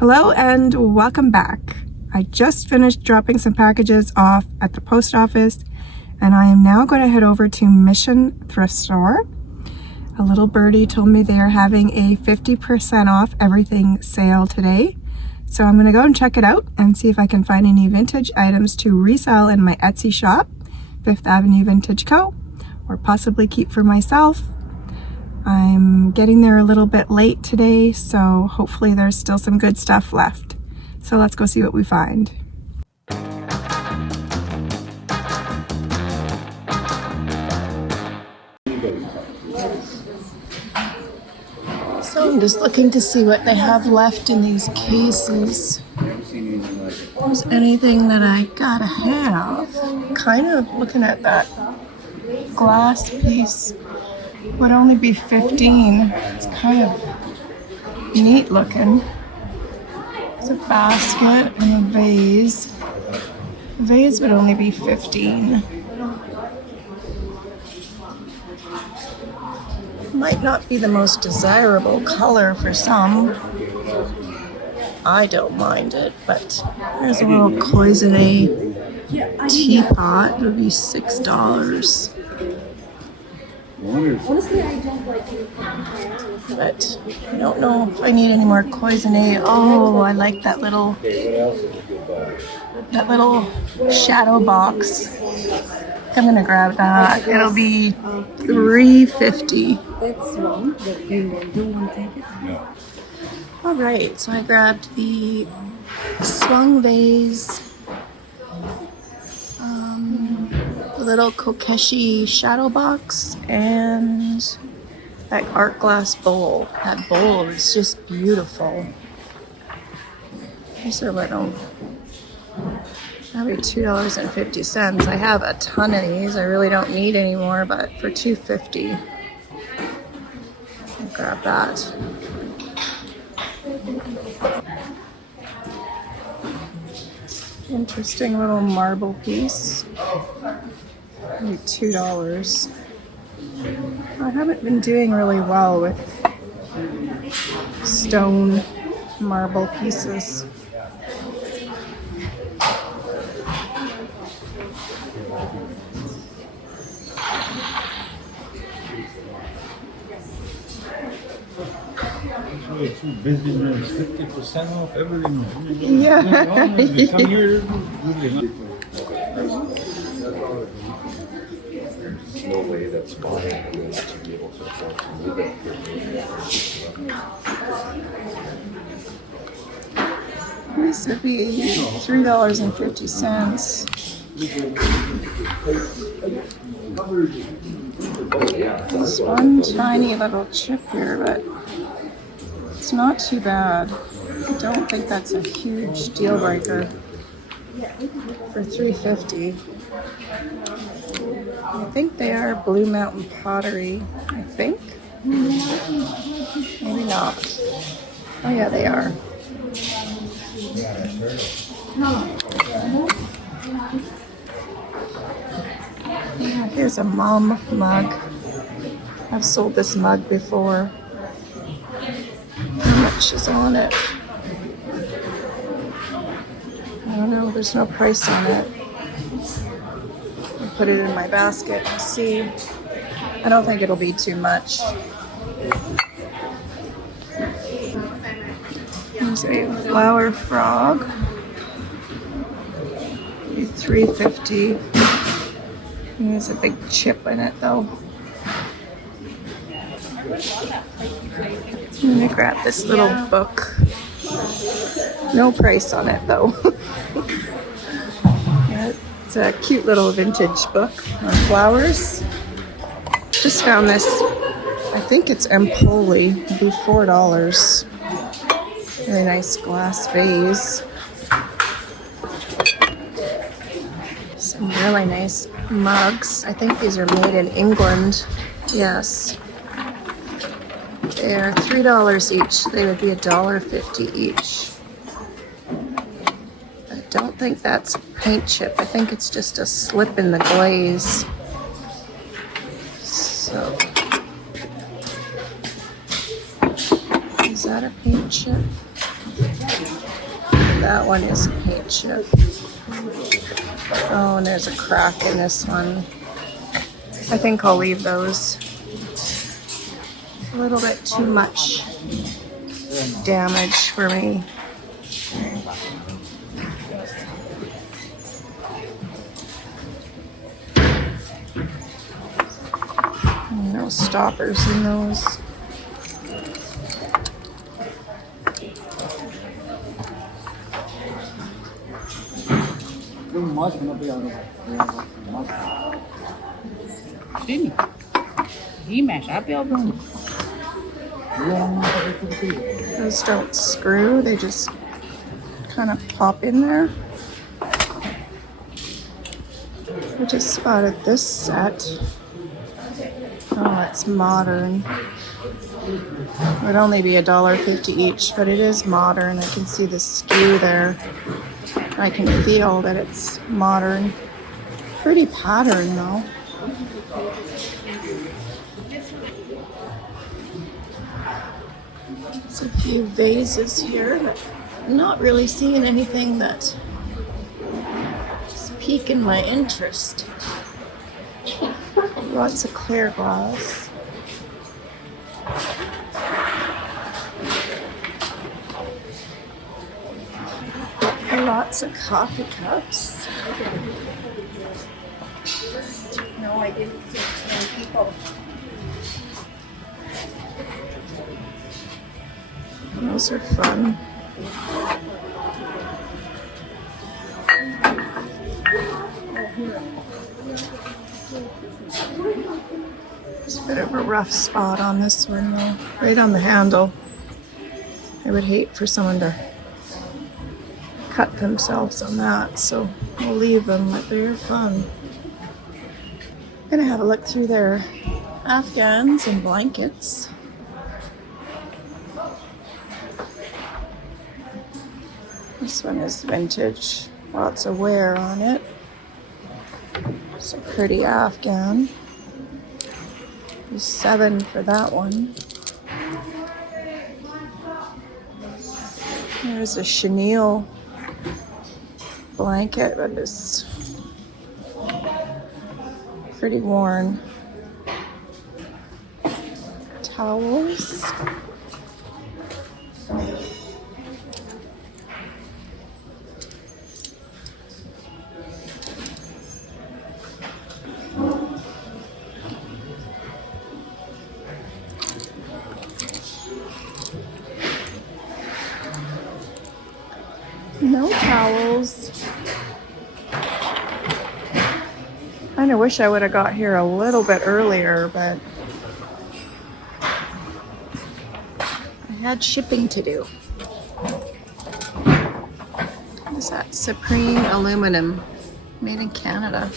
Hello and welcome back. I just finished dropping some packages off at the post office and I am now going to head over to Mission Thrift Store. A little birdie told me they are having a 50% off everything sale today. So I'm going to go and check it out and see if I can find any vintage items to resell in my Etsy shop, 5th Avenue Vintage Co., or possibly keep for myself. I'm getting there a little bit late today, so hopefully there's still some good stuff left. So let's go see what we find. So I'm just looking to see what they have left in these cases. If there's anything that I gotta have. Kind of looking at that glass piece. Would only be 15. It's kind of neat looking. It's a basket and a vase. The vase would only be 15. Might not be the most desirable color for some. I don't mind it, but there's a little cloisonne teapot. It would be $6. Honestly, I don't like it. But I don't know if I need any more cloisonne. Oh, I like that little shadow box. I'm gonna grab that. It'll be $3.50. That's wrong, but you don't want to take it? No. All right, so I grabbed the swung vase, the little Kokeshi shadow box, and that art glass bowl. That bowl is just beautiful. These are little, probably $2.50. I have a ton of these. I really don't need any more, but for $2.50, I'll grab that. Interesting little marble piece. Maybe $2. I haven't been doing really well with stone marble pieces. You're too busy, man. 50% off everything. Yeah. Come here, really. There's no way that's going to be able to afford to move it. This would be $3.50. There's one tiny little chip here, but it's not too bad. I don't think that's a huge deal breaker for $3.50. I think they are Blue Mountain pottery. I think. Maybe not. Oh yeah, they are. Yeah, here's a mom mug. I've sold this mug before. How much is on it? I don't know. There's no price on it. I'll put it in my basket and see. I don't think it'll be too much. There's a flower frog. Maybe $3.50. There's a big chip in it though. I'm gonna grab this little book. No price on it though. Yeah, it's a cute little vintage book on flowers. Just found this. I think it's Empoli. It'll be $4. Really nice glass vase. Some really nice mugs. I think these are made in England. Yes. They're $3 each. They would be $1.50 each. I don't think that's a paint chip. I think it's just a slip in the glaze. So, is that a paint chip? That one is paint chip. Oh, and there's a crack in this one. I think I'll leave those. A little bit too much damage for me. No stoppers in those. Those don't screw, they just kind of pop in there. I just spotted this set. Oh, it's modern. It would only be $1.50 each, but it is modern. I can see the skew there. I can feel that it's modern. Pretty pattern though. There's a few vases here, but I'm not really seeing anything that is piquing my interest. Lots of clear glass. Lots of coffee cups. No, I didn't see 10 people. Those are fun. There's a bit of a rough spot on this one though, right on the handle. I would hate for someone to cut themselves on that, so we'll leave them, but they're fun. I'm gonna have a look through their afghans and blankets. This one is vintage, lots of wear on it. It's a pretty afghan. There's $7 for that one. There's a chenille blanket that is pretty worn. Towels. No towels. Kind of wish I would have got here a little bit earlier, but I had shipping to do. What is that? Supreme aluminum, made in Canada.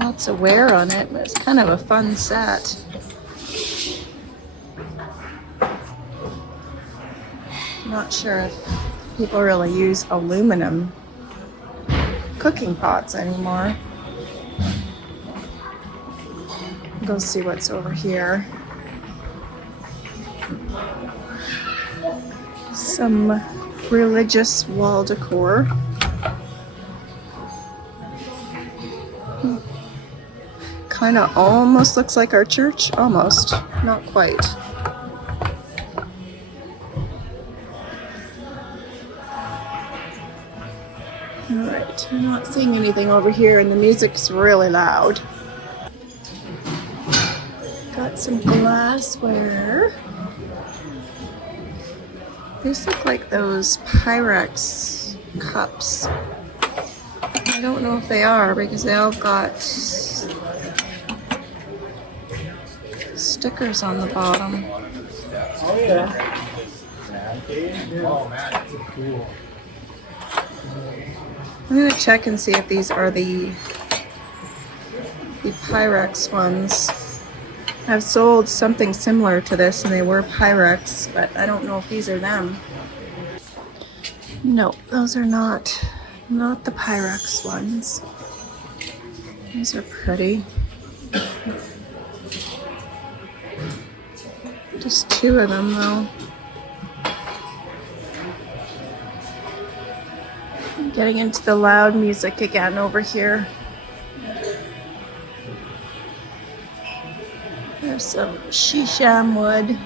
Lots of wear on it, but it's kind of a fun set. Not sure if people really use aluminum cooking pots anymore. Go see what's over here. Some religious wall decor. Kind of almost looks like our church. Almost. Not quite. Alright, I'm not seeing anything over here and the music's really loud. Got some glassware. These look like those Pyrex cups. I don't know if they are because they all got stickers on the bottom. Oh yeah. Oh man, that's cool. I'm gonna check and see if these are the Pyrex ones. I've sold something similar to this and they were Pyrex, but I don't know if these are them. No, those are not the Pyrex ones. These are pretty. Just 2 of them though. Getting into the loud music again over here. There's some shisham wood,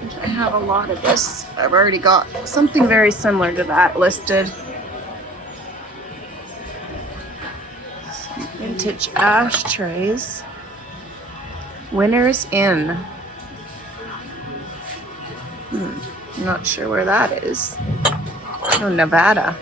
which I have a lot of this. I've already got something very similar to that listed. Some vintage ashtrays. Winner's Inn. I'm not sure where that is. Oh, Nevada.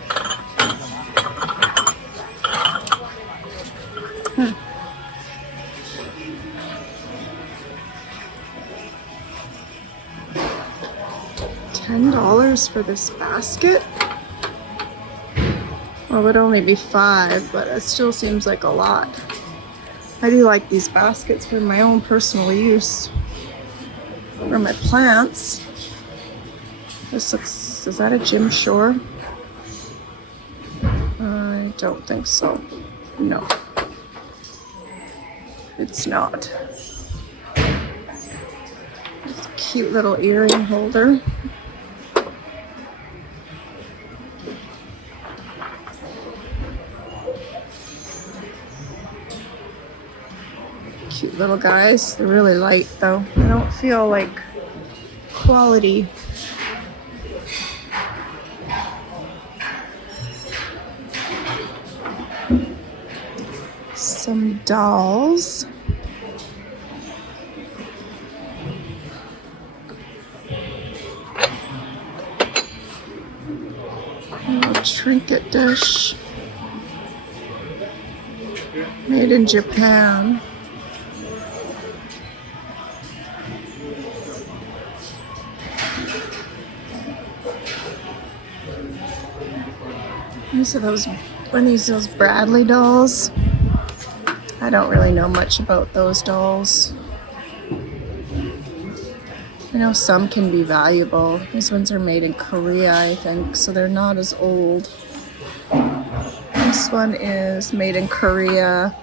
$10 for this basket? Well, it would only be $5, but it still seems like a lot. I do like these baskets for my own personal use. For my plants. This looks, is that a Jim Shore? I don't think so. No. It's not. It's a cute little earring holder. Cute little guys. They're really light though. They don't feel like quality. Some dolls. A trinket dish. Made in Japan. These are those Bradley dolls. I don't really know much about those dolls. I know some can be valuable. These ones are made in Korea, I think, so they're not as old. This one is made in Korea.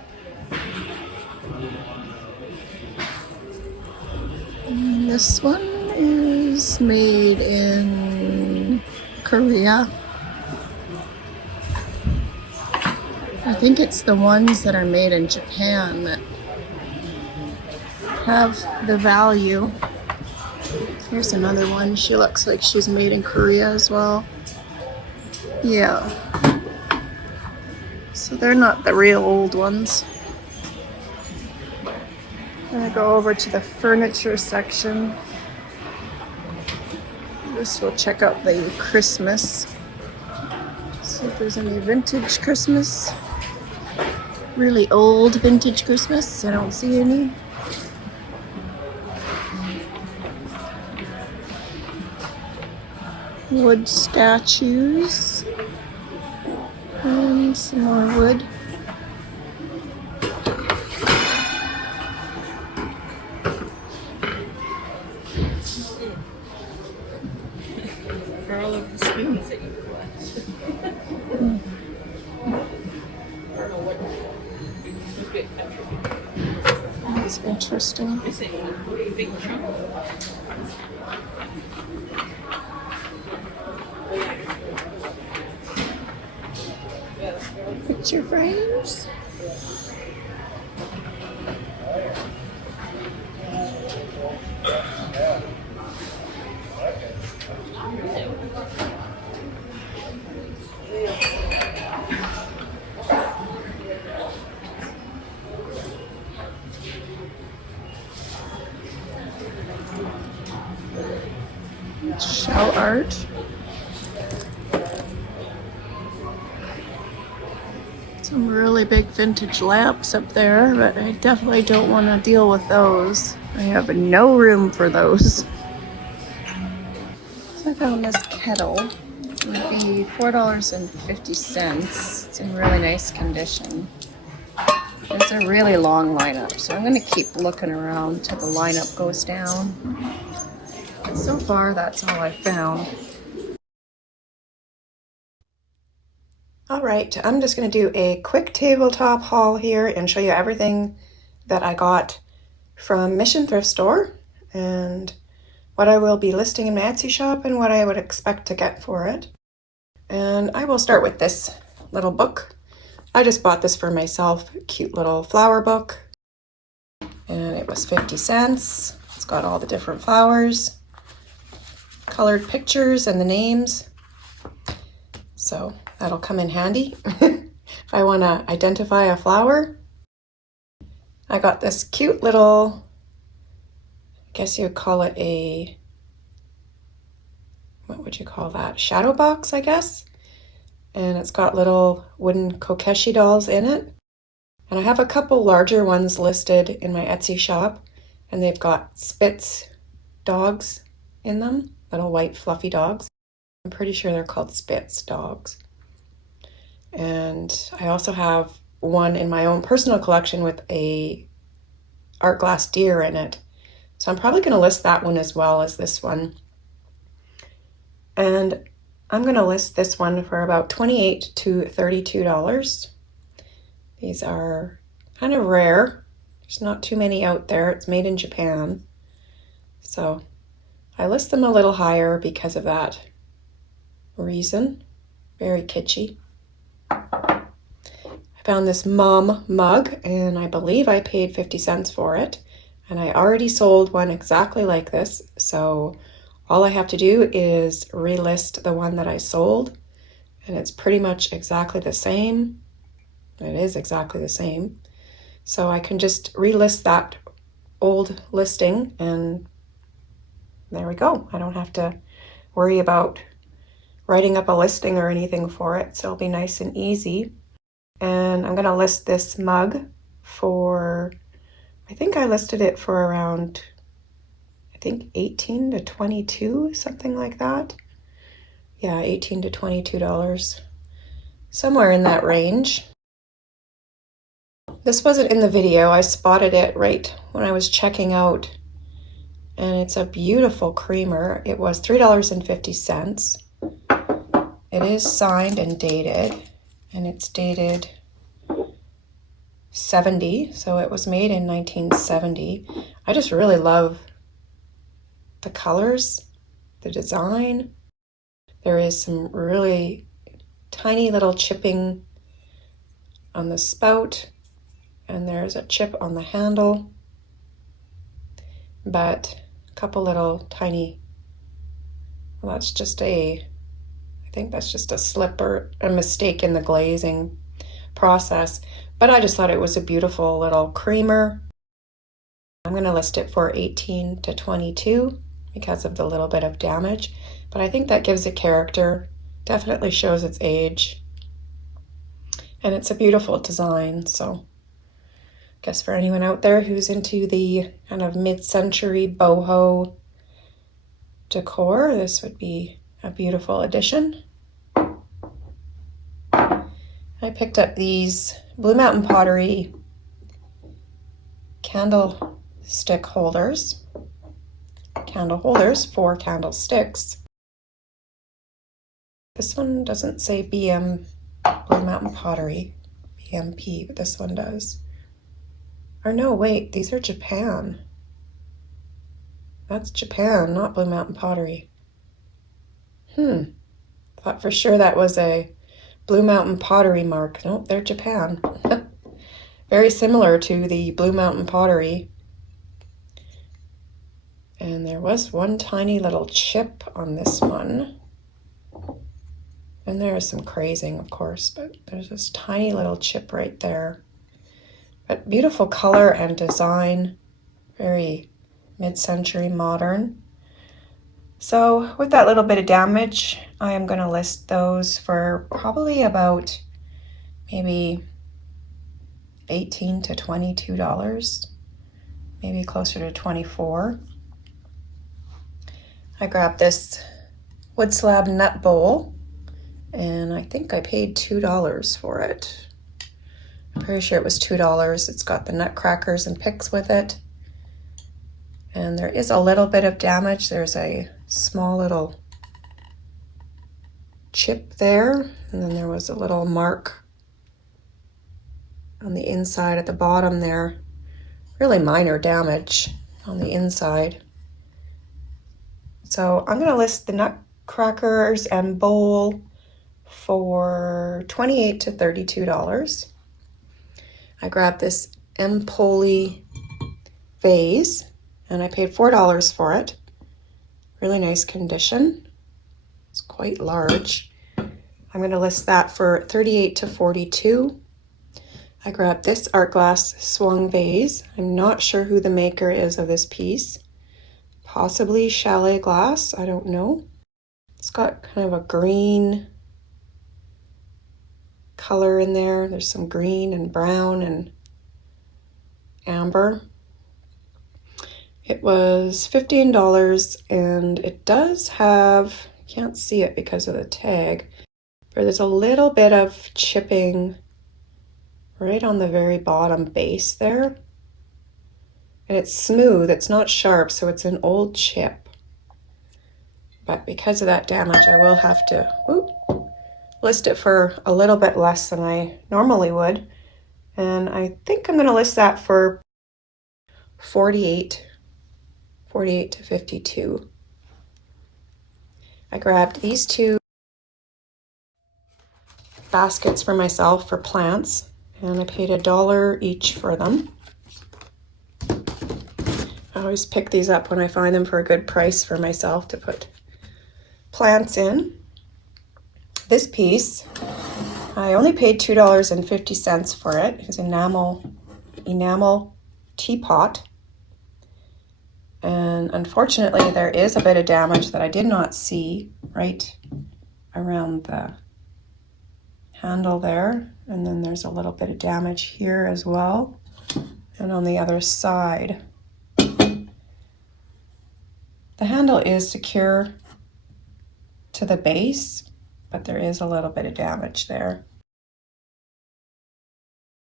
And this one is made in Korea. I think it's the ones that are made in Japan that have the value. Here's another one. She looks like she's made in Korea as well. Yeah. So they're not the real old ones. I'm gonna go over to the furniture section. This will check out the Christmas. See if there's any vintage Christmas. Really old vintage Christmas. I don't see any. Wood statues. And some more wood. For all of the spoons that you collect. I don't know what. Must be a country. That's interesting. It's a big chunk. Picture frames. Shell art. Some really big vintage lamps up there, but I definitely don't want to deal with those. I have no room for those. So I found this kettle. It would be $4.50. It's in really nice condition. It's a really long lineup, so I'm going to keep looking around till the lineup goes down. So far, that's all I found. All right, I'm just going to do a quick tabletop haul here and show you everything that I got from Mission Thrift Store and what I will be listing in my Etsy shop and what I would expect to get for it. And I will start with this little book. I just bought this for myself, cute little flower book. And it was 50 cents. It's got all the different flowers, colored pictures and the names. So that'll come in handy if I want to identify a flower. I got this cute little, I guess you would call it a, what would you call that? Shadow box, I guess. And it's got little wooden kokeshi dolls in it. And I have a couple larger ones listed in my Etsy shop, and they've got Spitz dogs in them, little white fluffy dogs. I'm pretty sure they're called Spitz dogs. And I also have one in my own personal collection with a art glass deer in it. So I'm probably going to list that one as well as this one. And I'm going to list this one for about $28 to $32. These are kind of rare. There's not too many out there. It's made in Japan. So I list them a little higher because of that reason. Very kitschy. I found this mom mug, and I believe I paid 50 cents for it. And I already sold one exactly like this. So all I have to do is relist the one that I sold. And it's pretty much exactly the same. It is exactly the same. So I can just relist that old listing, and there we go. I don't have to worry about writing up a listing or anything for it. So it'll be nice and easy. And I'm going to list this mug for, I think I listed it for around, I think 18 to 22, something like that. Yeah, 18 to $22. Somewhere in that range. This wasn't in the video. I spotted it right when I was checking out. And it's a beautiful creamer. It was $3.50. It is signed and dated. And it's dated 70. So it was made in 1970. I just really love the colors, the design. There is some really tiny little chipping on the spout. And there's a chip on the handle, but a couple little tiny, well, that's just I think that's just a slip or a mistake in the glazing process. But I just thought it was a beautiful little creamer. I'm going to list it for 18 to 22 because of the little bit of damage. But I think that gives it character, definitely shows its age. And it's a beautiful design, so guess for anyone out there who's into the kind of mid-century boho decor, this would be a beautiful addition. I picked up these Blue Mountain Pottery candlestick holders. Candle holders for candlesticks. This one doesn't say BM Blue Mountain Pottery, BMP, but this one does. Or no, wait, these are Japan. That's Japan, not Blue Mountain Pottery. Thought for sure that was a Blue Mountain Pottery mark. Nope, they're Japan. Very similar to the Blue Mountain Pottery. And there was one tiny little chip on this one. And there is some crazing, of course, but there's this tiny little chip right there. But beautiful color and design, very mid-century modern. So with that little bit of damage, I am going to list those for probably about maybe $18 to $22, maybe closer to $24. I grabbed this wood slab nut bowl, and I think I paid $2 for it. I'm pretty sure it was $2. It's got the nutcrackers and picks with it. And there is a little bit of damage. There's a small little chip there. And then there was a little mark on the inside at the bottom there. Really minor damage on the inside. So I'm going to list the nutcrackers and bowl for $28 to $32. I grabbed this Empoli vase and I paid $4 for it. Really nice condition. It's quite large. I'm going to list that for $38 to $42. I grabbed this art glass swung vase. I'm not sure who the maker is of this piece. Possibly Chalet Glass, I don't know. It's got kind of a green color in there. There's some green and brown and amber. It was $15 and it does have, can't see it because of the tag, but there's a little bit of chipping right on the very bottom base there. And it's smooth, it's not sharp, so it's an old chip. But because of that damage, I will have to list it for a little bit less than I normally would. And I think I'm going to list that for $48 to $52. I grabbed these two baskets for myself for plants, and I paid $1 each for them. I always pick these up when I find them for a good price for myself to put plants in. This piece, I only paid $2.50 for it. It's an enamel teapot. And unfortunately, there is a bit of damage that I did not see right around the handle there. And then there's a little bit of damage here as well. And on the other side. The handle is secure to the base, but there is a little bit of damage there.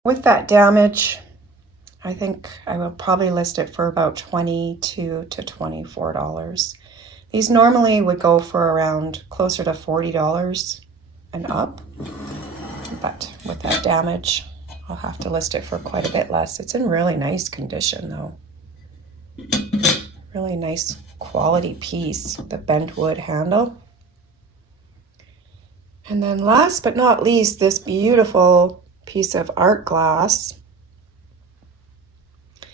With that damage, I think I will probably list it for about $22 to $24. These normally would go for around closer to $40 and up, but with that damage, I'll have to list it for quite a bit less. It's in really nice condition though. Really nice quality piece, the bent wood handle. And then last but not least, this beautiful piece of art glass.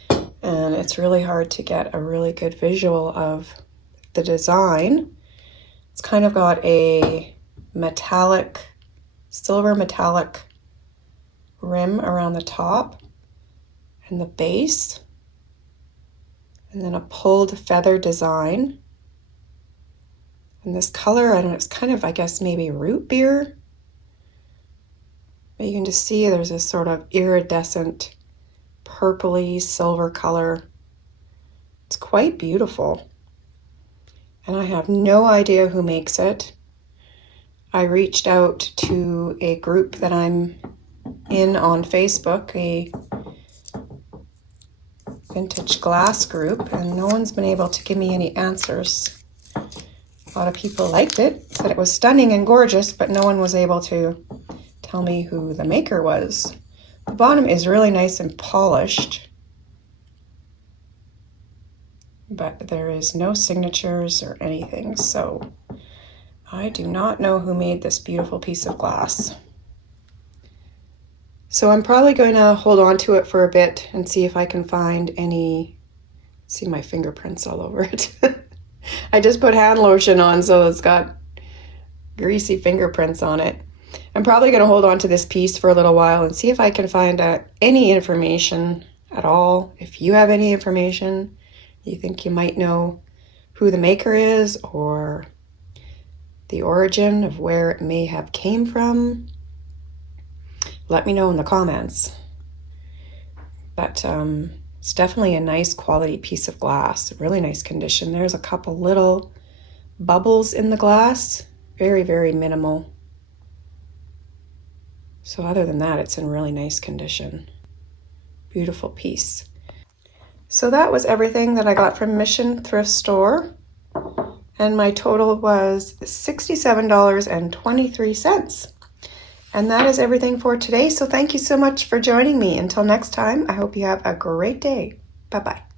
And it's really hard to get a really good visual of the design. It's kind of got a metallic, silver metallic rim around the top and the base. And then a pulled feather design. And this color, I don't know, it's kind of, I guess, maybe root beer. But you can just see there's this sort of iridescent, purpley silver color. It's quite beautiful. And I have no idea who makes it. I reached out to a group that I'm in on Facebook, a vintage glass group, and no one's been able to give me any answers. A lot of people liked it, said it was stunning and gorgeous, but no one was able to tell me who the maker was. The bottom is really nice and polished, but there is no signatures or anything, so I do not know who made this beautiful piece of glass. So I'm probably going to hold on to it for a bit and see if I can find any, see my fingerprints all over it. I just put hand lotion on, so it's got greasy fingerprints on it. I'm probably going to hold on to this piece for a little while and see if I can find any information at all. If you have any information, you think you might know who the maker is or the origin of where it may have came from, let me know in the comments. But it's definitely a nice quality piece of glass, really nice condition. There's a couple little bubbles in the glass, very, very minimal. So other than that, it's in really nice condition. Beautiful piece. So that was everything that I got from Mission Thrift Store. And my total was $67.23. And that is everything for today. So thank you so much for joining me. Until next time, I hope you have a great day. Bye-bye.